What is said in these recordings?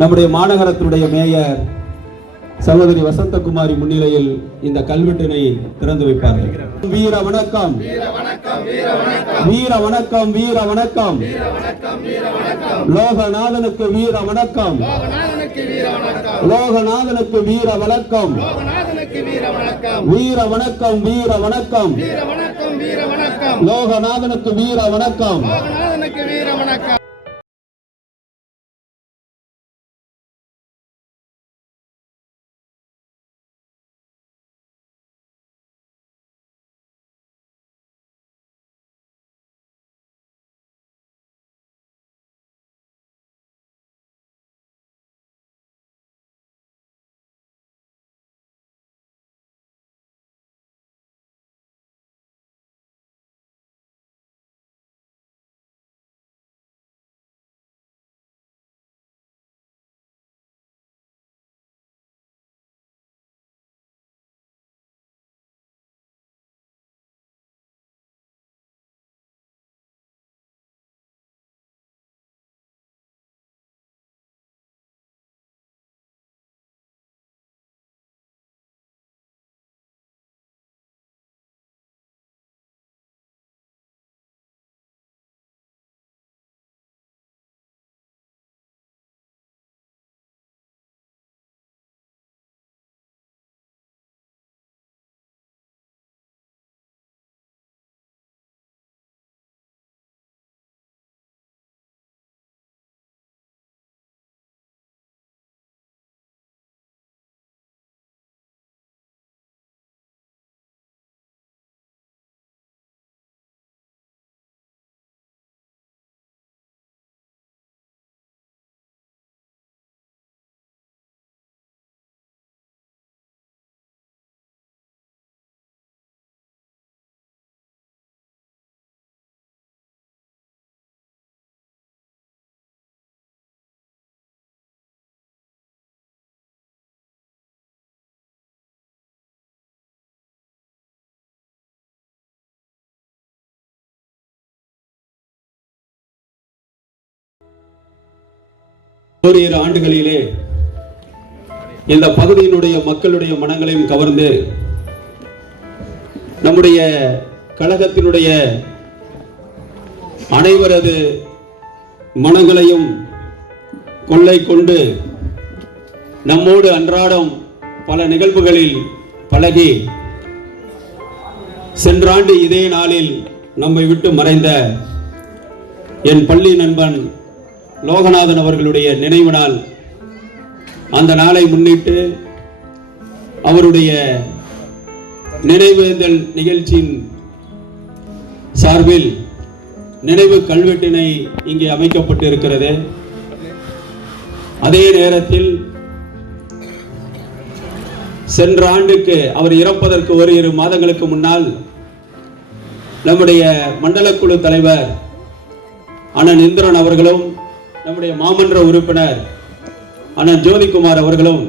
நம்முடைய மாநகரத்தினுடைய மேயர் சகோதரி வசந்தகுமாரி முன்னிலையில் இந்த கல்வெட்டினை திறந்து வைப்பார்கள். வீர வணக்கம். வீர வணக்கம் வீர வணக்கம். லோகநாதனுக்கு வீர வணக்கம். லோகநாதனுக்கு வீர வணக்கம். வீர வணக்கம் வீர வணக்கம். லோகநாதனுக்கு வீர வணக்கம். ஓரிரு ஆண்டுகளிலே இந்த பகுதியினுடைய மக்களுடைய மனங்களையும் கவர்ந்து நம்முடைய கழகத்தினுடைய அனைவரது மனங்களையும் கொள்ளை கொண்டு நம்மோடு அன்றாடம் பல நிகழ்வுகளில் பழகி சென்றாண்டு இதே நாளில் நம்மை விட்டு மறைந்த என் பள்ளி நண்பன் லோகநாதன் அவர்களுடைய நினைவு நாள் அந்த நாளை முன்னிட்டு அவருடைய நினைவேந்தல் நிகழ்ச்சியின் சார்பில் நினைவு கல்வெட்டினை இங்கே அமைக்கப்பட்டிருக்கிறது. அதே நேரத்தில் சென்ற ஆண்டுக்கு அவர் இறப்பதற்கு ஒரு இரு மாதங்களுக்கு முன்னால் நம்முடைய மண்டல குழு தலைவர் அண்ணன் இந்திரன் அவர்களும் நம்முடைய மாமன்ற உறுப்பினர் அண்ணன் ஜோதிக்குமார் அவர்களும்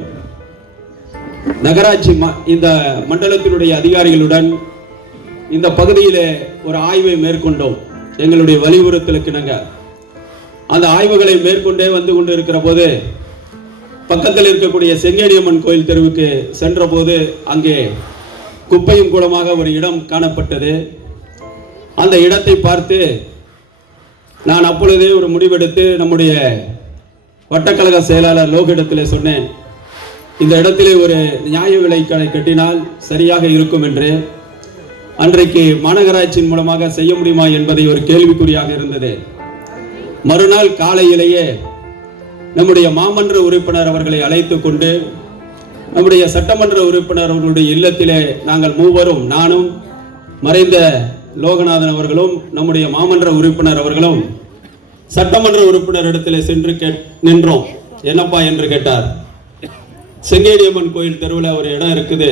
நகராட்சி ம- இந்த மண்டலத்தினுடைய அதிகாரிகளுடன் இந்த பகுதியிலே ஒரு ஆய்வை மேற்கொண்டோம். எங்களுடைய வலியுறுத்தலுக்கு நாங்கள் அந்த ஆய்வுகளை மேற்கொண்டே வந்து கொண்டு இருக்கிற போது பக்கத்தில் இருக்கக்கூடிய செங்கேடியம்மன் கோயில் தெருவுக்கு சென்ற போது அங்கே குப்பையும் கூடமாக ஒரு இடம் காணப்பட்டது. அந்த இடத்தை பார்த்து நான் அப்பொழுதே ஒரு முடிவெடுத்து நம்முடைய வட்டக்கழக செயலாளர் லோகிடத்திலே சொன்னேன். இந்த இடத்திலே ஒரு நியாய விலை கடை கட்டினால் சரியாக இருக்கும் என்று. அன்றைக்கு மாநகராட்சியின் மூலமாக செய்ய முடியுமா என்பதை ஒரு கேள்விக்குறியாக இருந்தது. மறுநாள் காலையிலேயே நம்முடைய மாமன்ற உறுப்பினர் அவர்களை அழைத்து கொண்டு நம்முடைய சட்டமன்ற உறுப்பினர் அவர்களுடைய இல்லத்திலே நாங்கள் மூவரும் நானும் மறைந்த லோகநாதன் அவர்களும் நம்முடைய மாமன்ற உறுப்பினர் அவர்களும் சட்டமன்ற உறுப்பினர் இடத்துல சென்று கேட் நின்றோம். என்னப்பா என்று கேட்டார். செங்கேடியம்மன் கோயில் தெருவில் ஒரு இடம் இருக்குது.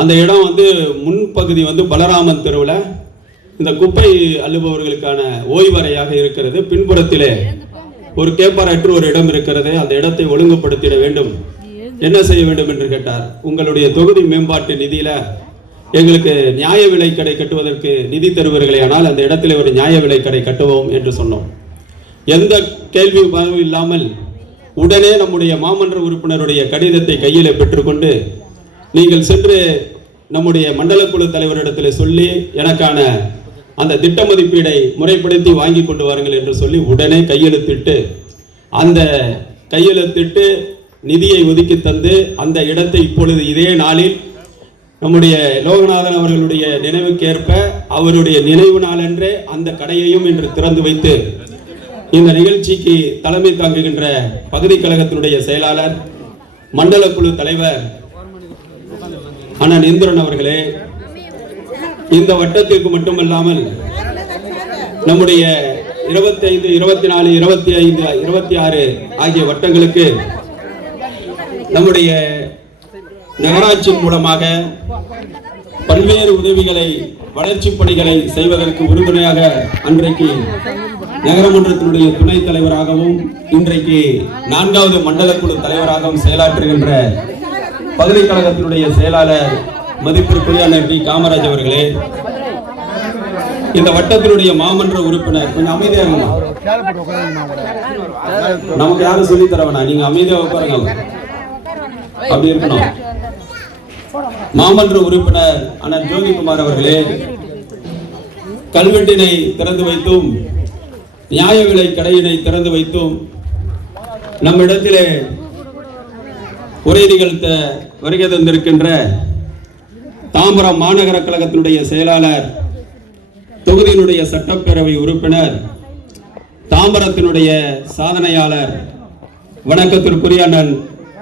அந்த இடம் வந்து முன்பகுதி வந்து பலராமன் தெருவில். இந்த குப்பை அள்ளுபவர்களுக்கான ஓய்வறையாக இருக்கிறது. பின்புறத்திலே ஒரு கேப்பாரற்று ஒரு இடம் இருக்கிறது. அந்த இடத்தை ஒழுங்குபடுத்திட வேண்டும். என்ன செய்ய வேண்டும் என்று கேட்டார். உங்களுடைய தொகுதி மேம்பாட்டு நிதியில எங்களுக்கு நியாய விலை கடை கட்டுவதற்கு நிதி தருவீர்களே ஆனால் அந்த இடத்துல ஒரு நியாய விலை கடை கட்டுவோம் என்று சொன்னோம். எந்த கேள்வி பதிலும் இல்லாமல் உடனே நம்முடைய மாமன்ற உறுப்பினருடைய கடிதத்தை கையிலே பெற்றுக்கொண்டு நீங்கள் சென்று நம்முடைய மண்டல குழு தலைவரிடத்தில் சொல்லி எனக்கான அந்த திட்ட மதிப்பீடை முறைப்படுத்தி வாங்கி கொண்டு வாருங்கள் என்று சொல்லி உடனே கையெழுத்திட்டு அந்த கையெழுத்திட்டு நிதியை ஒதுக்கி தந்து அந்த இடத்தை இப்பொழுது இதே நாளில் நம்முடைய லோகநாதன் அவர்களுடைய நினைவுக்கேற்ப அவருடைய நினைவு நாளன்றே அந்த கடையையும் இன்று திறந்து வைத்து இந்த நிகழ்ச்சிக்கு தலைமை தாங்குகின்ற பகுதி கழகத்தினுடைய செயலாளர் மண்டல குழு தலைவர் அண்ணன் இந்திரன் அவர்களே இந்த வட்டத்திற்கு மட்டுமல்லாமல் நம்முடைய இருபத்தைந்து இருபத்தி நாலு இருபத்தி ஐந்து இருபத்தி ஆறு ஆகிய வட்டங்களுக்கு நம்முடைய நகராட்சி மூலமாக பல்வேறு உதவிகளை வளர்ச்சி பணிகளை செய்வதற்கு உறுதுணையாக அன்றைக்கு நகரமன்றத்தினுடைய துணைத் தலைவராகவும் இன்றைக்கு நான்காவது மண்டல குழு தலைவராகவும் செயலாற்றுகின்ற பல்கலைக்கழகத்தினுடைய செயலாளர் மதிப்பிற்குரிய அண்ணன் டி காமராஜ் அவர்களே இந்த வட்டத்தினுடைய மாமன்ற உறுப்பினர் கொஞ்சம் அமைதியா நமக்கு யாரும் சொல்லி தர வேணாம். நீங்க அமைதியா உட்காருங்க. அப்படி இருக்கணும். மாமன்ற உறுப்பினர் அண்ணன் ஜோதிகுமார் அவர்களே கல்வெட்டினை திறந்து வைத்தும் நியாய விலை கடையினை திறந்து வைத்தும் நம்மிடத்திலே உரை நிகழ்த்த வருகை தந்திருக்கின்ற தாம்பரம் மாநகர கழகத்தினுடைய செயலாளர் தொகுதியினுடைய சட்டப்பேரவை உறுப்பினர் தாம்பரத்தினுடைய சாதனையாளர் வணக்கத்திற்குரிய அண்ணன்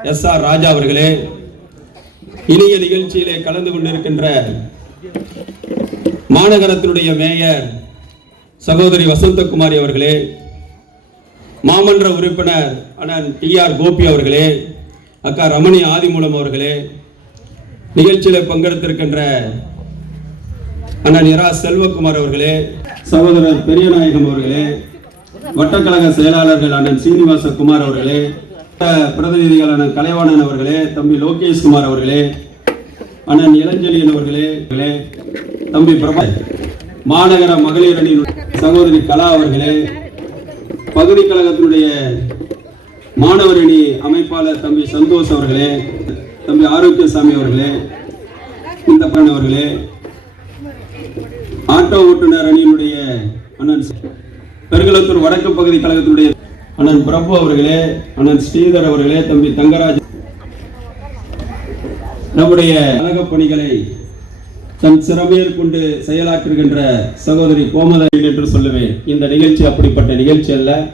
எஸ் ஆர் ராஜா அவர்களே. இனிய நிகழ்ச்சியிலே கலந்து கொண்டிருக்கின்ற மாநகரத்தினுடைய மேயர் சகோதரி வசந்தகுமாரி அவர்களே மாமன்ற உறுப்பினர் அண்ணன் டி ஆர் கோபி அவர்களே அக்கா ரமணி ஆதிமூலம் அவர்களே நிகழ்ச்சியில பங்கெடுத்திருக்கின்ற அண்ணன் இரா செல்வகுமார் அவர்களே சகோதரர் பெரியநாயகம் அவர்களே வட்டக்கழக செயலாளர்கள் அண்ணன் சீனிவாச குமார் அவர்களே பிரதிநிதிகளான கலைவாணன் அவர்களே தம்பி லோகேஷ் குமார் அவர்களே அண்ணன் இளஞ்செழியன் அவர்களே தம்பி பிரபா மாநகர மகளிர் அணி சகோதரி கலா அவர்களே பகுதி கழகத்தினுடைய மாணவர் அணி அமைப்பாளர் தம்பி சந்தோஷ் அவர்களே தம்பி ஆரோக்கியசாமி அவர்களே இந்த அவர்களே ஆட்டோ ஓட்டுநர் அணியினுடைய அண்ணன் பெருங்கலத்தூர் வடக்கு பகுதி கழகத்தினுடைய அண்ணன் பிரபு அவர்களே அண்ணன் ஸ்ரீதர் அவர்களே தம்பி தங்கராஜ். நம்முடைய கழக பணிகளை தன் சிறமையில் கொண்டு செயலாற்றுகின்ற சகோதரி கோமதி என்று சொல்லுவேன். இந்த நிகழ்ச்சி அப்படிப்பட்ட நிகழ்ச்சி அல்ல.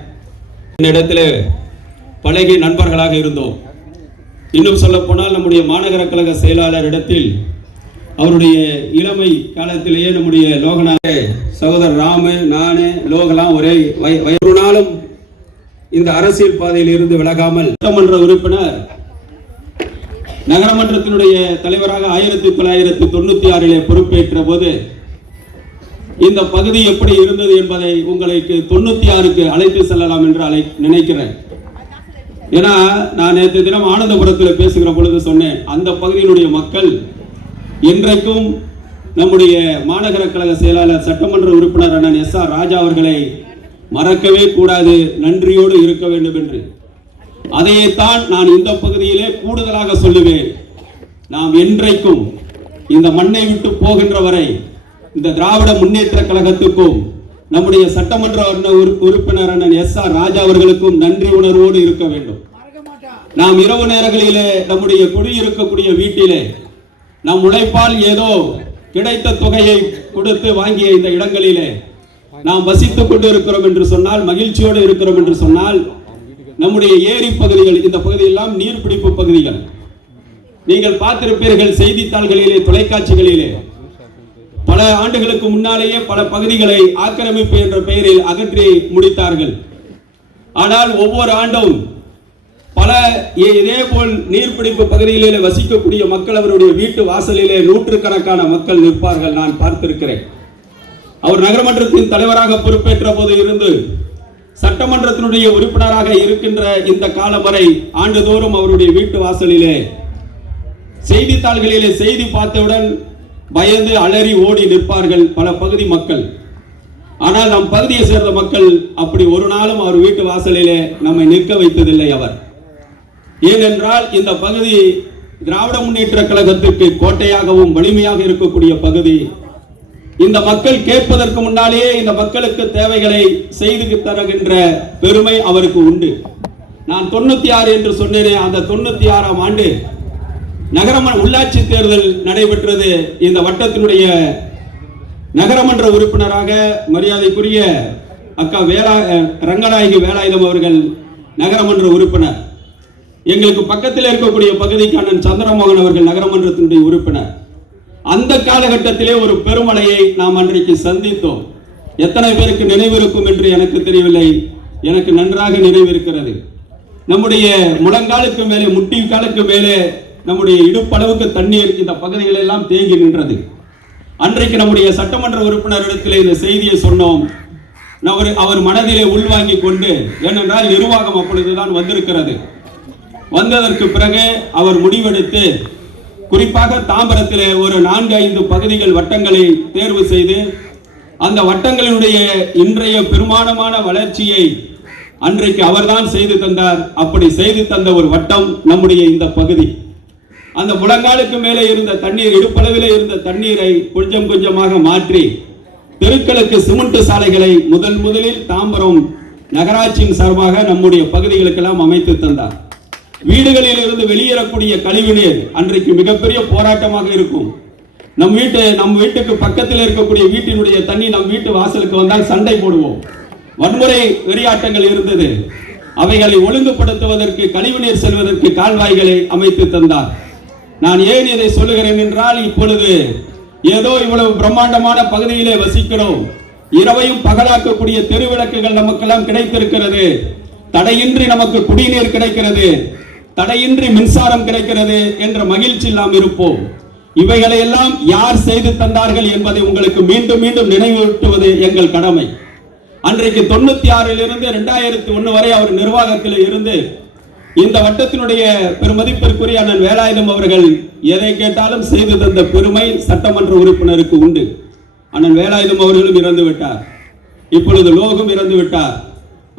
என்னிடத்தில் இடத்திலே பழகி நண்பர்களாக இருந்தோம். இன்னும் சொல்ல போனால் நம்முடைய மாநகர கழக செயலாளர் இடத்தில் அவருடைய இளமை காலத்திலேயே நம்முடைய லோகநாத சகோதரர் ராமு நானு லோகலாம் ஒரே வய- வய- நாளும் இந்த அரசியல் பாதையில் இருந்து விலகாமல் சட்டமன்ற உறுப்பினர் நகரமன்றத்தினுடைய தலைவராக ஆயிரத்தி தொள்ளாயிரத்தி தொண்ணூத்தி ஆறிலே பொறுப்பேற்ற போது இந்த பகுதி எப்படி இருந்தது என்பதை உங்களுக்கு தொண்ணூத்தி ஆறுக்கு அழைத்து செல்லலாம் என்று அழை நினைக்கிறேன். ஏன்னா நான் நேற்று தினம் ஆனந்தபுரத்தில் பேசுகிற பொழுது சொன்னேன் அந்த பகுதியினுடைய மக்கள் இன்றைக்கும் நம்முடைய மாநகர கழக செயலாளர் சட்டமன்ற உறுப்பினர் அண்ணன் எஸ் ஆர் ராஜா அவர்களை மறக்கவே கூடாது நன்றியோடு இருக்க வேண்டும் என்று அதையேத்தான் நான் இந்த பகுதியிலே கூடுதலாக சொல்லுவேன். நாம் என்றைக்கும் இந்த மண்ணை விட்டு போகின்ற வரை இந்த திராவிட முன்னேற்ற கழகத்துக்கும் நம்முடைய சட்டமன்ற உறு- உறுப்பினர் அண்ணன் எஸ் ஆர் ராஜா அவர்களுக்கும் நன்றி உணர்வோடு இருக்க வேண்டும். நாம் இரவு நேரங்களிலே நம்முடைய குடியிருக்கக்கூடிய வீட்டிலே நம் உழைப்பால் ஏதோ கிடைத்த தொகையை கொடுத்து வாங்கிய இந்த இடங்களிலே நாம் வசித்துக் கொண்டு இருக்கிறோம் என்று சொன்னால் மகிழ்ச்சியோடு இருக்கிறோம் என்று சொன்னால் நம்முடைய ஏரி பகுதிகள் இந்த பகுதியெல்லாம் நீர்பிடிப்பு பகுதிகள். நீங்கள் பார்த்திருப்பீர்கள் செய்தித்தாள்களிலே தொலைக்காட்சிகளிலே. பல ஆண்டுகளுக்கு முன்னாலேயே பல பகுதிகளை ஆக்கிரமிப்பு என்ற பெயரில் அகற்றி முடித்தார்கள். ஆனால் ஒவ்வொரு ஆண்டும் பல இதே போல் நீர்பிடிப்பு பகுதிகளிலே வசிக்கக்கூடிய மக்கள் அவருடைய வீட்டு வாசலிலே நூற்றுக்கணக்கான மக்கள் நிற்பார்கள் நான் பார்த்திருக்கிறேன். அவர் நகரமன்றத்தின் தலைவராக பொறுப்பேற்ற போது இருந்து சட்டமன்றத்தினுடைய உறுப்பினராக இருக்கின்ற இந்த காலம் வரை ஆண்டுதோறும் அவருடைய வீட்டு வாசலிலே செய்தித்தாள்களிலே செய்தி பார்த்தவுடன் பயந்து அலறி ஓடி நிற்பார்கள் பல பகுதி மக்கள். ஆனால் நம் பகுதியை சேர்ந்த மக்கள் அப்படி ஒரு நாளும் அவர் வீட்டு வாசலிலே நம்மை நிற்க வைத்ததில்லை அவர். ஏனென்றால் இந்த பகுதி திராவிட முன்னேற்ற கழகத்திற்கு கோட்டையாகவும் வலிமையாக இருக்கக்கூடிய பகுதி. இந்த மக்கள் கேட்பதற்கு முன்னாலேயே இந்த மக்களுக்கு தேவைகளை செய்து தருகின்ற பெருமை அவருக்கு உண்டு. நான் தொண்ணூத்தி ஆறு என்று சொன்னேன் அந்த தொண்ணூத்தி ஆறாம் ஆண்டு நகரம உள்ளாட்சி தேர்தல் நடைபெற்றது. இந்த வட்டத்தினுடைய நகரமன்ற உறுப்பினராக மரியாதைக்குரிய அக்கா வேலா ரங்கநாயகி வேலாயுதம் அவர்கள் நகரமன்ற உறுப்பினர். எங்களுக்கு பக்கத்தில் இருக்கக்கூடிய பகுதிக்கு அண்ணன் சந்திரமோகன் அவர்கள் நகரமன்றத்தினுடைய உறுப்பினர். அந்த காலகட்டத்திலே ஒரு பெருமழையை நாம் அன்றைக்கு சந்தித்தோம். எத்தனை பேருக்கு நினைவிருக்கும் என்று எனக்கு தெரியவில்லை. எனக்கு நன்றாக நினைவிருக்கிறது. நம்முடைய முழங்காலுக்கு மேலே முட்டி காலுக்கு மேலே நம்முடைய இடுப்பளவுக்கு தண்ணீர் இந்த பகுதிகள் எல்லாம் தேங்கி நின்றது. அன்றைக்கு நம்முடைய சட்டமன்ற உறுப்பினரிடத்தில் இந்த செய்தியை சொன்னோம். அவர் அவர் மனதிலே உள்வாங்கி கொண்டு ஏனென்றால் நிர்வாகம் அப்பொழுதுதான் வந்திருக்கிறது. வந்ததற்கு பிறகு அவர் முடிவெடுத்து குறிப்பாக தாம்பரத்தில் ஒரு நான்கு ஐந்து பகுதிகள் வட்டங்களை தேர்வு செய்து அந்த வட்டங்களினுடைய இன்றைய பெருமானமான வளர்ச்சியை அன்றைக்கு அவர்தான் செய்து தந்தார். அப்படி செய்து தந்த ஒரு வட்டம் நம்முடைய இந்த பகுதி. அந்த முழங்காலுக்கு மேலே இருந்த தண்ணீர் இடுப்பளவில் இருந்த தண்ணீரை கொஞ்சம் கொஞ்சமாக மாற்றி தெருக்களுக்கு சிமெண்ட் சாலைகளை முதல் முதலில் தாம்பரம் நகராட்சியின் சார்பாக நம்முடைய பகுதிகளுக்கெல்லாம் அமைத்து தந்தார். வீடுகளில் இருந்து வெளியேறக்கூடிய கழிவுநீர் அன்றைக்கு மிகப்பெரிய போராட்டமாக இருக்கும். நம் வீட்டு நம் வீட்டுக்கு பக்கத்தில் இருக்கக்கூடிய வீட்டினுடைய தண்ணி நம் வீட்டு வாசலுக்கு வந்தால் சண்டை போடுவோம். வன்முறை வெறியாட்டங்கள் இருந்தது. அவைகளை ஒழுங்குபடுத்துவதற்கு கழிவுநீர் செல்வதற்கு கால்வாய்களை அமைத்து தந்தார். நான் ஏன் இதை சொல்லுகிறேன் என்றால் இப்பொழுது ஏதோ இவ்வளவு பிரம்மாண்டமான பகுதியிலே வசிக்கிறோம். இரவையும் பகலாக்கக்கூடிய தெருவிளக்குகள் நமக்கெல்லாம் கிடைத்திருக்கிறது. தடையின்றி நமக்கு குடிநீர் கிடைக்கிறது. தடையின்றி மின்சாரம் கிடைக்கிறது என்ற மகிழ்ச்சியில் நாம் இருப்போம். இவைகளை எல்லாம் யார் செய்து தந்தார்கள் என்பதை உங்களுக்கு மீண்டும் மீண்டும் நினைவூட்டுவது எங்கள் கடமை. அன்றைக்கு தொண்ணூத்தி ஆறில் இருந்து ரெண்டாயிரத்தி ஒண்ணு வரை அவர் நிர்வாகத்தில் இருந்து இந்த வட்டத்தினுடைய பெருமதிப்பிற்குரிய அண்ணன் வேலாயுதம் அவர்கள் எதை கேட்டாலும் செய்து தந்த பெருமை சட்டமன்ற உறுப்பினருக்கு உண்டு. அண்ணன் வேலாயுதம் அவர்களும் இறந்து விட்டார் இப்பொழுது லோகம் இறந்து விட்டார்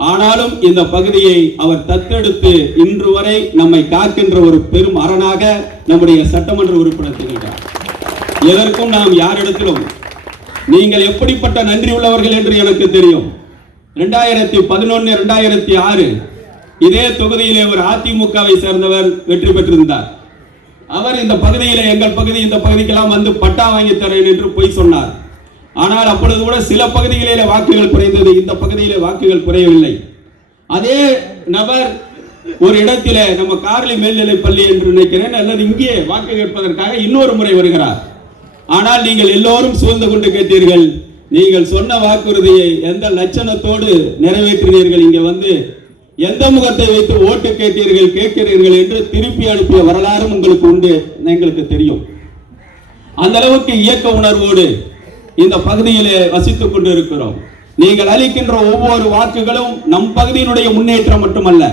ஆனாலும் இந்த பகுதியை அவர் தத்தெடுத்து இன்று வரை நம்மை காக்கின்ற ஒரு பெரும் அரணாக நம்முடைய சட்டமன்ற உறுப்பினர் திகழ்கிறார். எதற்கும் நாம் யாரிடத்திலும் நீங்கள் எப்படிப்பட்ட நன்றி உள்ளவர்கள் என்று எனக்கு தெரியும். ரெண்டாயிரத்தி பதினொன்று ரெண்டாயிரத்தி ஆறு இதே தொகுதியிலே ஒரு அதிமுகவை சேர்ந்தவர் வெற்றி பெற்றிருந்தார். அவர் இந்த பகுதியிலே எங்கள் பகுதி இந்த பகுதிக்கெல்லாம் வந்து பட்டா வாங்கி தரேன் என்று பொய் சொன்னார். ஆனால் அப்பொழுது கூட சில பகுதிகளிலே வாக்குகள் குறைந்தது. இந்த பகுதியிலே வாக்குகள் குறையவில்லை. அதே நபர் ஒரு இடத்திலே நம்ம கார்லி மேல்நிலை பள்ளி என்று நினைக்கிறேன் அல்லது இங்கே வாக்கு கேட்பதற்காக இன்னொரு முறை வருகிறார். ஆனால் நீங்கள் எல்லோரும் சூழ்ந்து கொண்டு கேட்டீர்கள் நீங்கள் சொன்ன வாக்குறுதியை எந்த லட்சணத்தோடு நிறைவேற்றினீர்கள் இங்கே வந்து எந்த முகத்தை வைத்து ஓட்டு கேட்டீர்கள் கேட்கிறீர்கள் என்று திருப்பி அனுப்பிய வரலாறும் உங்களுக்கு உண்டு எங்களுக்கு தெரியும். அந்த அளவுக்கு இயக்க உணர்வோடு இந்த பகுதியிலே வசித்துக் கொண்டிருக்கிறோம். நீங்கள் அளிக்கின்ற ஒவ்வொரு வாக்குகளும் நம் பகுதியினுடைய முன்னேற்றம் மட்டுமல்ல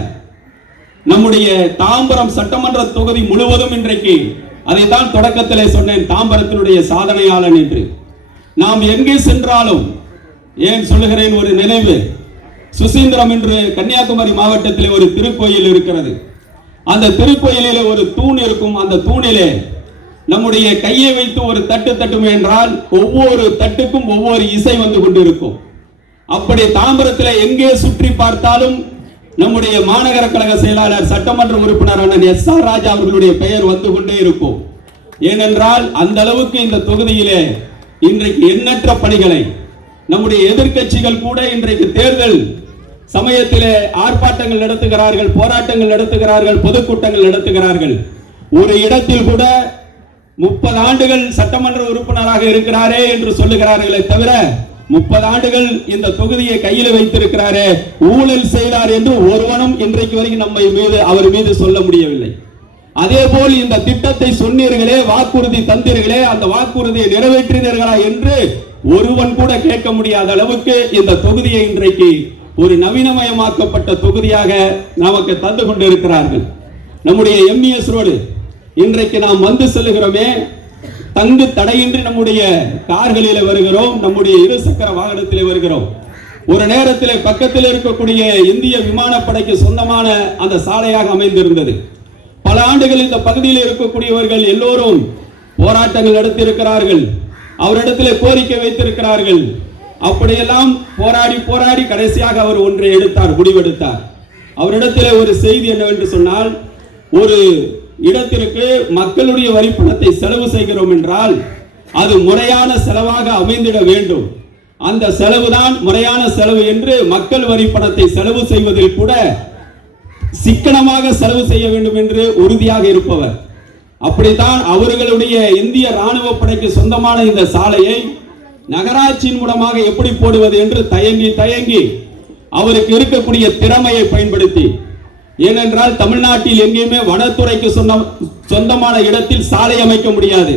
நம்முடைய தாம்பரம் சட்டமன்ற தொகுதி முழுவதும் இன்றைக்கு அதைத்தான் தொடக்கத்திலே சொன்னேன் தாம்பரத்தினுடைய சாதனையாளன் என்று. நாம் எங்கே சென்றாலும் ஏன் சொல்லுகிறேன் ஒரு நினைவு சுசீந்திரம் என்று கன்னியாகுமரி மாவட்டத்திலே ஒரு திருக்கோயில் இருக்கிறது. அந்த திருக்கோயிலிலே ஒரு தூண் இருக்கும் அந்த தூணிலே நம்முடைய கையை வைத்து ஒரு தட்டு தட்டும் என்றால் ஒவ்வொரு தட்டுக்கும் ஒவ்வொரு இசை வந்து கொண்டிருக்கும். அப்படி தாம்பரத்தில் எங்கே சுற்றி பார்த்தாலும் நம்முடைய மாநகர கழக செயலாளர் சட்டமன்ற உறுப்பினர் அண்ணன் எஸ் ஆர் ராஜா அவர்களுடைய பெயர் வந்து கொண்டே இருக்கும். ஏனென்றால் அந்த அளவுக்கு இந்த தொகுதியிலே இன்றைக்கு எண்ணற்ற பணிகளை நம்முடைய எதிர்க்கட்சிகள் கூட இன்றைக்கு தேர்தல் சமயத்திலே ஆர்ப்பாட்டங்கள் நடத்துகிறார்கள் போராட்டங்கள் நடத்துகிறார்கள் பொதுக்கூட்டங்கள் நடத்துகிறார்கள். ஒரு இடத்தில் கூட முப்பது ஆண்டுகள் சட்டமன்ற உறுப்பினராக இருக்கிறாரே என்று சொல்லுகிறார்களே தவிர முப்பது ஆண்டுகள் இந்த தொகுதியை கையில் வைத்திருக்கிறாரே ஊழல் செய்தார் என்று ஒருவனும் இன்றைக்கு வரைக்கும் நம்மை மீது அவர் மீது சொல்ல முடியவில்லை. அதே போல் இந்த திட்டத்தை சொன்னீர்களே வாக்குறுதி தந்தீர்களே அந்த வாக்குறுதியை நிறைவேற்றினீர்களா என்று ஒருவன் கூட கேட்க முடியாத அளவுக்கு இந்த தொகுதியை இன்றைக்கு ஒரு நவீனமயமாக்கப்பட்ட தொகுதியாக நமக்கு தந்து கொண்டிருக்கிறார்கள். நம்முடைய எம்இஎஸ் ரோடு இன்றைக்கு நாம் வந்து செல்லுகிறோமே தங்கு தடையின்றி நம்முடைய கார்களில் வருகிறோம் நம்முடைய இருசக்கர வாகனத்திலே வருகிறோம். ஒரு நேரத்தில் பக்கத்தில் இருக்கக்கூடிய இந்திய விமானப்படைக்கு சொந்தமான அந்த சாலையாக அமைந்திருந்தது. பல ஆண்டுகள் இந்த பகுதியில் இருக்கக்கூடியவர்கள் எல்லோரும் போராட்டங்கள் நடத்தியிருக்கிறார்கள். அவரிடத்தில் கோரிக்கை வைத்திருக்கிறார்கள். அப்படியெல்லாம் போராடி போராடி கடைசியாக அவர் ஒன்றை எடுத்தார் முடிவெடுத்தார். அவரிடத்தில் ஒரு செய்தி என்னவென்று சொன்னால் ஒரு இடத்திற்கு மக்களுடைய வரி பணத்தை செலவு செய்கிறோம் என்றால் அது முறையான செலவாக அமைந்திட வேண்டும். அந்த செலவுதான் முறையான செலவு என்று மக்கள் வரி பணத்தை செலவு செய்வதில் கூட சிக்கனமாக செலவு செய்ய வேண்டும் என்று உறுதியாக இருப்பவர். அப்படித்தான் அவர்களுடைய இந்திய ராணுவ படைக்கு சொந்தமான இந்த சாலையை நகராட்சியின் மூலமாக எப்படி போடுவது என்று தயங்கி தயங்கி அவருக்கு இருக்கக்கூடிய திறமையை பயன்படுத்தி ஏனென்றால் தமிழ்நாட்டில் எங்கேயுமே வனத்துறைக்கு சொந்தம் சொந்தமான இடத்தில் சாலை அமைக்க முடியாது.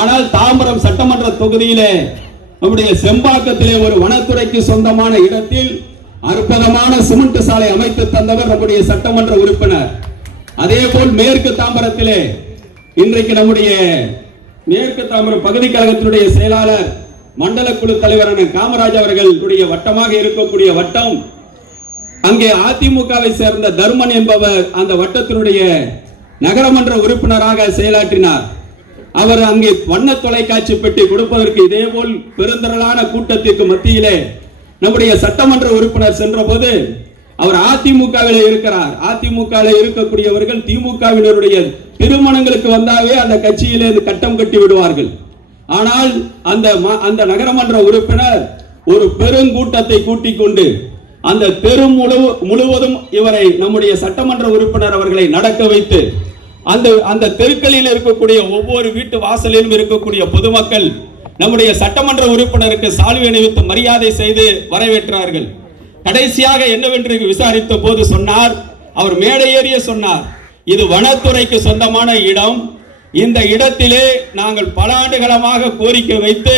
ஆனால் தாம்பரம் சட்டமன்ற தொகுதியிலே நம்முடைய செம்பாக்கத்திலே ஒரு வனத்துறைக்கு சொந்தமான இடத்தில் அற்புதமான சிமெண்ட் சாலை அமைத்து தந்தவர் நம்முடைய சட்டமன்ற உறுப்பினர். அதே போல் மேற்கு தாம்பரத்திலே இன்றைக்கு நம்முடைய மேற்கு தாம்பரம் பகுதி கழகத்தினுடைய செயலாளர் மண்டல குழு தலைவரான காமராஜ் அவர்களுடைய வட்டமாக இருக்கக்கூடிய வட்டம் அங்கே அதிமுகவை சேர்ந்த தர்மன் என்பவர் அந்த வட்டத்தினுடைய நகரமன்ற உறுப்பினராக செயலாற்றினார். அவர் அங்கே வண்ண தொலைக்காட்சி பெட்டி கொடுப்பதற்கு இதேபோல் பெருந்திரளான கூட்டத்திற்கு மத்தியிலே நம்முடைய சட்டமன்ற உறுப்பினர் சென்றபோது அவர் அதிமுகவில் இருக்கிறார். அதிமுகவில் இருக்கக்கூடியவர்கள் திமுகவினருடைய திருமணங்களுக்கு வந்தாவே அந்த கட்சியிலே கட்டம் கட்டி விடுவார்கள். ஆனால் அந்த ம- அந்த நகரமன்ற உறுப்பினர் ஒரு பெருங்கூட்டத்தை கூட்டிக் கொண்டு அந்த தெரு முழு முழுவதும் இவரை நம்முடைய சட்டமன்ற உறுப்பினர் அவர்களை நடக்க வைத்து அந்த அந்த தெருக்களில் இருக்கக்கூடிய ஒவ்வொரு வீட்டு வாசலிலும் இருக்கக்கூடிய பொதுமக்கள் நம்முடைய சட்டமன்ற உறுப்பினருக்கு சால்வை அணிவித்து மரியாதை செய்து வரவேற்றார்கள். கடைசியாக என்னவென்று விசாரித்த போது சொன்னார் அவர் மேடை ஏறிய சொன்னார் இது வனத்துறைக்கு சொந்தமான இடம் இந்த இடத்திலே நாங்கள் பல ஆண்டுகளமாக கோரிக்கை வைத்து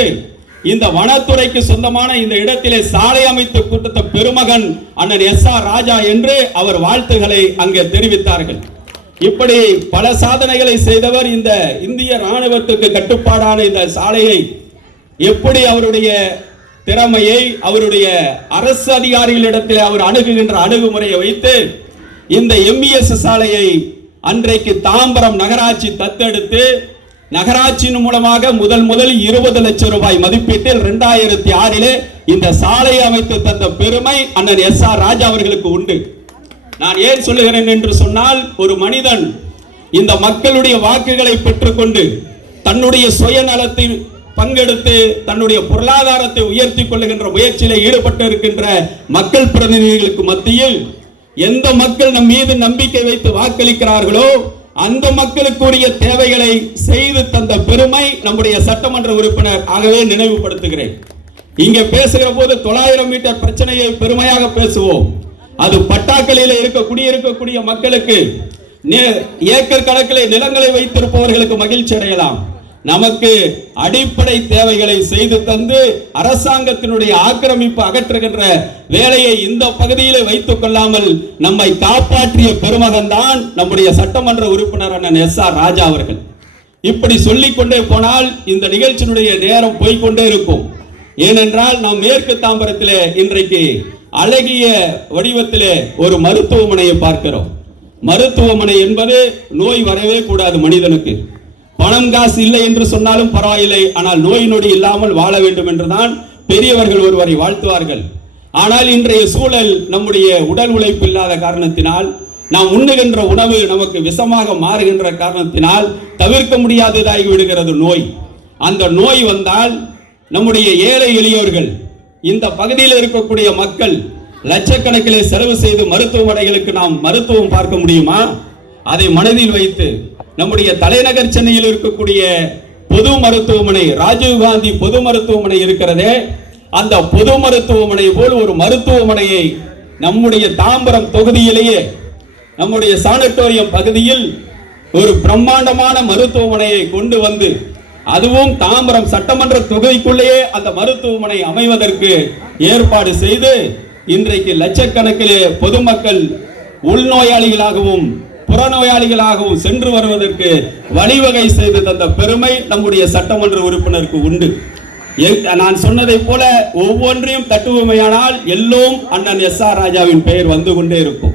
இந்த வனத்துறைக்கு சொந்தமான இந்த இடத்திலே சாலை அமைத்து கொடுத்த பெருமகன் அண்ணன் எஸ் ஆர் ராஜா என்று அவர் வாழ்த்துகளை அங்கே தெரிவித்தார்கள். இப்படி பல சாதனைகளை செய்தவர் இந்த இந்திய ராணுவத்துக்கு கட்டுப்பாடான இந்த சாலையை எப்படி அவருடைய திறமையை அவருடைய அரசு அதிகாரிகளிடத்தில் அவர் அணுகுகின்ற அணுகுமுறையை வைத்து இந்த எம்இஎஸ் சாலையை அன்றைக்கு தாம்பரம் நகராட்சி தத்தெடுத்து நகராட்சியின் மூலமாக முதல் முதல் இருபது லட்சம் ரூபாய் மதிப்பீட்டில் இரண்டாயிரத்தி ஆறிலே இந்த சாலை அமைத்து தந்த பெருமை அண்ணன் எஸ் ஆர் ராஜா அவர்களுக்கு உண்டு. நான் ஏன் சொல்லுகிறேன் என்று சொன்னால் ஒரு மனிதன் இந்த மக்களுடைய வாக்குகளை பெற்றுக்கொண்டு தன்னுடைய சுயநலத்தில் பங்கெடுத்து தன்னுடைய பொருளாதாரத்தை உயர்த்தி கொள்ளுகின்ற முயற்சியில் ஈடுபட்டு இருக்கின்ற மக்கள் பிரதிநிதிகளுக்கு மத்தியில் எந்த மக்கள் நம் மீது நம்பிக்கை வைத்து வாக்களிக்கிறார்களோ அந்த மக்களுக்குரிய தேவைகளை செய்து தந்த பெருமை நம்முடைய சட்டமன்ற உறுப்பினர் ஆகவே நினைவுபடுத்துகிறேன். இங்க பேசுகிற போது தொள்ளாயிரம் மீட்டர் பிரச்சனையை பெருமையாக பேசுவோம். அது பட்டாக்களில் இருக்க குடியிருக்கக்கூடிய மக்களுக்கு நே- ஏக்கர் கணக்கில் நிலங்களை வைத்திருப்பவர்களுக்கு மகிழ்ச்சி அடையலாம். நமக்கு அடிப்படை தேவைகளை செய்து தந்து அரசாங்கத்தினுடைய ஆக்கிரமிப்பு அகற்றுகின்ற வேலையை இந்த பகுதியிலே வைத்துக் கொள்ளாமல் நம்மை காப்பாற்றிய பெருமகன் தான் நம்முடைய சட்டமன்ற உறுப்பினர் அண்ணன் எஸ் ஆர் ராஜா அவர்கள். இப்படி சொல்லிக்கொண்டே போனால் இந்த நிகழ்ச்சியினுடைய நேரம் போய்க்கொண்டே இருக்கும். ஏனென்றால் நாம் மேற்கு தாம்பரத்திலே இன்றைக்கு அழகிய வடிவத்திலே ஒரு மருத்துவமனையை பார்க்கிறோம். மருத்துவமனை என்பது நோய் வரவே கூடாது மனிதனுக்கு. பணம் காசு இல்லை என்று சொன்னாலும் பரவாயில்லை. ஆனால் நோய் நொடி இல்லாமல் வாழ வேண்டும் என்றுதான் பெரியவர்கள் ஒருவரை வாழ்த்துவார்கள். ஆனால் இன்றைய சூழல் நம்முடைய உடல் உழைப்பு இல்லாத காரணத்தினால் நாம் உண்ணுகின்ற உணவு நமக்கு விஷமாக மாறுகின்ற காரணத்தினால் தவிர்க்க முடியாததாகி விடுகிறது நோய். அந்த நோய் வந்தால் நம்முடைய ஏழை எளியோர்கள் இந்த பகுதியில் இருக்கக்கூடிய மக்கள் லட்சக்கணக்கில் செலவு செய்து மருத்துவமனைகளுக்கு நாம் மருத்துவம் பார்க்க முடியுமா? அதை மனதில் வைத்து நம்முடைய தலைநகர் சென்னையில் இருக்கக்கூடிய பொது மருத்துவமனை ராஜீவ் காந்தி பொது மருத்துவமனை இருக்கிறதே அந்த பொது மருத்துவமனை போல் ஒரு மருத்துவமனையை நம்முடைய தாம்பரம் தொகுதியிலேயே நம்முடைய சானட்டோரியம் பகுதியில் ஒரு பிரம்மாண்டமான மருத்துவமனையை கொண்டு வந்து அதுவும் தாம்பரம் சட்டமன்ற தொகுதிக்குள்ளேயே அந்த மருத்துவமனை அமைவதற்கு ஏற்பாடு செய்து இன்றைக்கு லட்சக்கணக்கிலே பொதுமக்கள் உள்நோயாளிகளாகவும் புறநோயாளிகளாகவும் சென்று வருவதற்கு வழிவகை செய்து தந்த பெருமை நம்முடைய சட்டமன்ற உறுப்பினருக்கு உண்டு. எ- நான் சொன்னதை போல ஒவ்வொன்றையும் தட்டுவோமையானால் எல்லோரும் அண்ணன் எஸ் ஆர் ராஜாவின் பெயர் வந்து கொண்டே இருக்கும்.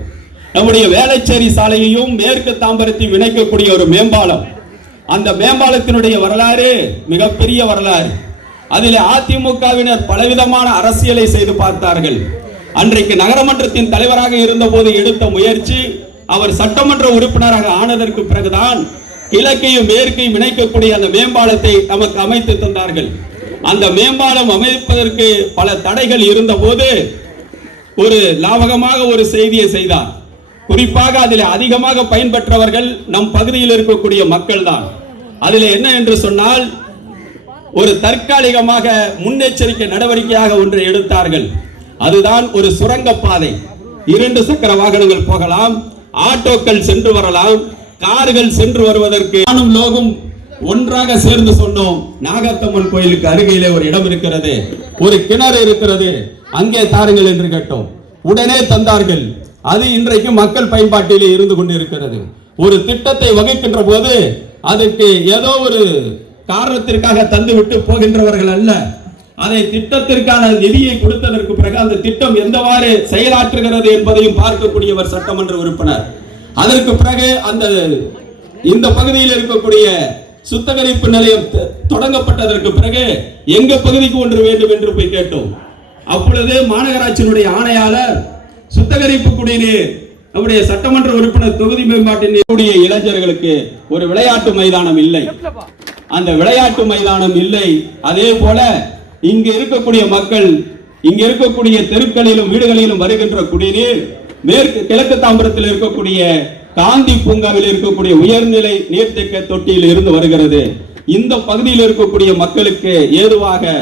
நம்முடைய வேளச்சேரி சாலையையும் மேற்கு தாம்பரத்தையும் இணைக்கக்கூடிய ஒரு மேம்பாலம். அந்த மேம்பாலத்தினுடைய வரலாறு மிகப்பெரிய வரலாறு. அதில் அதிமுகவினர் பலவிதமான அரசியலை செய்து பார்த்தார்கள். அன்றைக்கு நகரமன்றத்தின் தலைவராக இருந்தபோது எடுத்த முயற்சி அவர் சட்டமன்ற உறுப்பினராக ஆனதற்கு பிறகுதான் கிழக்கையும் மேற்கையும் இணைக்கக்கூடிய அந்த மேம்பாலத்தை நமக்கு அமைத்து தந்தார்கள். அந்த மேம்பாலம் அமைப்பதற்கு பல தடைகள் இருந்தபோது ஒரு லாபகமாக ஒரு செய்தியை செய்தார். குறிப்பாக அதில் அதிகமாக பயன்பெற்றவர்கள் நம் பகுதியில் இருக்கக்கூடிய மக்கள் தான் அதில் என்ன என்று சொன்னால் ஒரு தற்காலிகமாக முன்னெச்சரிக்கை நடவடிக்கையாக ஒன்று எடுத்தார்கள். அதுதான் ஒரு சுரங்கப்பாதை. இரண்டு சக்கர வாகனங்கள் போகலாம் ஆட்டோக்கள் சென்று வரலாம் கார்கள் சென்று வருவதற்கு நானும் லோகம் ஒன்றாக சேர்ந்து சொன்னோம். நாகத்தம்மன் கோயிலுக்கு அருகிலே ஒரு இடம் இருக்கிறது. ஒரு கிணறு இருக்கிறது. அங்கே தாருங்கள் என்று கேட்டோம். உடனே தந்தார்கள் அது இன்றைக்கு மக்கள் பயன்பாட்டிலே இருந்து கொண்டிருக்கிறது. ஒரு திட்டத்தை வகுக்கின்ற போது அதுக்கு ஏதோ ஒரு காரணத்திற்காக தந்துவிட்டு போகின்றவர்கள் அல்ல. அதை திட்டத்திற்கான நிதியை கொடுத்ததற்கு பிறகு அந்த திட்டம் எந்தவாறு செயலாற்றுகிறது என்பதையும் பார்க்கக்கூடியவர் சட்டமன்ற உறுப்பினர். அதற்கு பிறகு அந்த இந்த பகுதியில் இருக்கக்கூடிய சுத்தகரிப்பு நிலையம் தொடங்கப்பட்டதற்கு பிறகு எங்க பகுதிக்கு ஒன்று வேண்டும் என்று போய் கேட்டோம். அப்பொழுது மாநகராட்சியினுடைய ஆணையாளர் சுத்தகரிப்பு குடிநீர் நம்முடைய சட்டமன்ற உறுப்பினர் தொகுதி மேம்பாட்டின் கூடிய இளைஞர்களுக்கு ஒரு விளையாட்டு மைதானம் இல்லை. அந்த விளையாட்டு மைதானம் இல்லை. அதே போல இங்க இருக்கக்கூடிய மக்கள் இங்க இருக்கக்கூடிய தெருக்களிலும் வீடுகளிலும் வருகின்ற குடிநீர் மேற்கு கிழக்கு தாம்பரத்தில் இருக்கக்கூடிய காந்தி பூங்காவில் இருக்கக்கூடிய உயர்நிலை நீர்த்தேக்க தொட்டியில் இருந்து வருகிறது. இந்த பகுதியில் இருக்கக்கூடிய மக்களுக்கு ஏதுவாக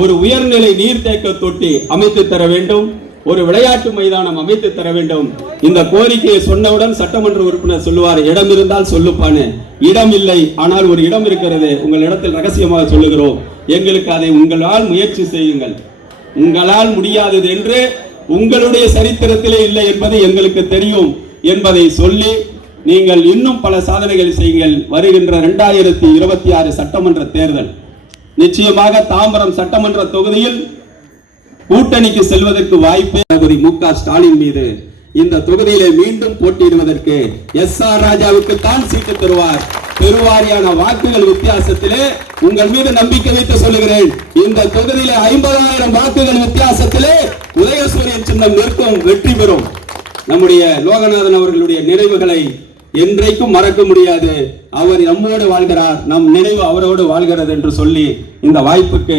ஒரு உயர்நிலை நீர்த்தேக்க தொட்டி அமைத்து தர வேண்டும். ஒரு விளையாட்டு மைதானம் அமைத்து தர வேண்டும். இந்த கோரிக்கையை சொன்னவுடன் சட்டமன்ற உறுப்பினர் சொல்லுவார் இடம் இருந்தால் சொல்லுப்பானு இடம் இல்லை ஆனால் ஒரு இடம் இருக்கிறது. உங்கள் இடத்தில் ரகசியமாக சொல்லுகிறோம். எங்களுக்கு அதை உங்களால் முயற்சி செய்யுங்கள். உங்களால் முடியாதது என்று உங்களுடைய சரித்திரத்திலே இல்லை என்பது எங்களுக்கு தெரியும் என்பதை சொல்லி நீங்கள் இன்னும் பல சாதனைகள் செய்யுங்கள். வருகின்ற இரண்டாயிரத்தி இருபத்தி ஆறு சட்டமன்ற தேர்தல். நிச்சயமாக தாம்பரம் சட்டமன்ற தொகுதியில் கூட்டணிக்கு செல்வதற்கு வாய்ப்பே தகுதி மு ஸ்டாலின் மீது. இந்த தொகுதியிலே மீண்டும் போட்டியிடுவதற்கு எஸ் ஆர் ராஜாவுக்கு தான் சீட்டு தருவார். பெருவாரியான வாக்குகள் வித்தியாசத்திலே உங்கள் மீது நம்பிக்கை வைத்து சொல்லுகிறேன். இந்த தொகுதியிலே ஐம்பதாயிரம் வாக்குகள் வித்தியாசத்திலே உதயசூரியன் சின்னம் நிற்கும் வெற்றி பெறும். நம்முடைய லோகநாதன் அவர்களுடைய நினைவுகளை என்றைக்கும் மறக்க முடியாது. அவர் நம்மோடு வாழ்கிறார் நம் நினைவு அவரோடு வாழ்கிறது என்று சொல்லி இந்த வாய்ப்புக்கு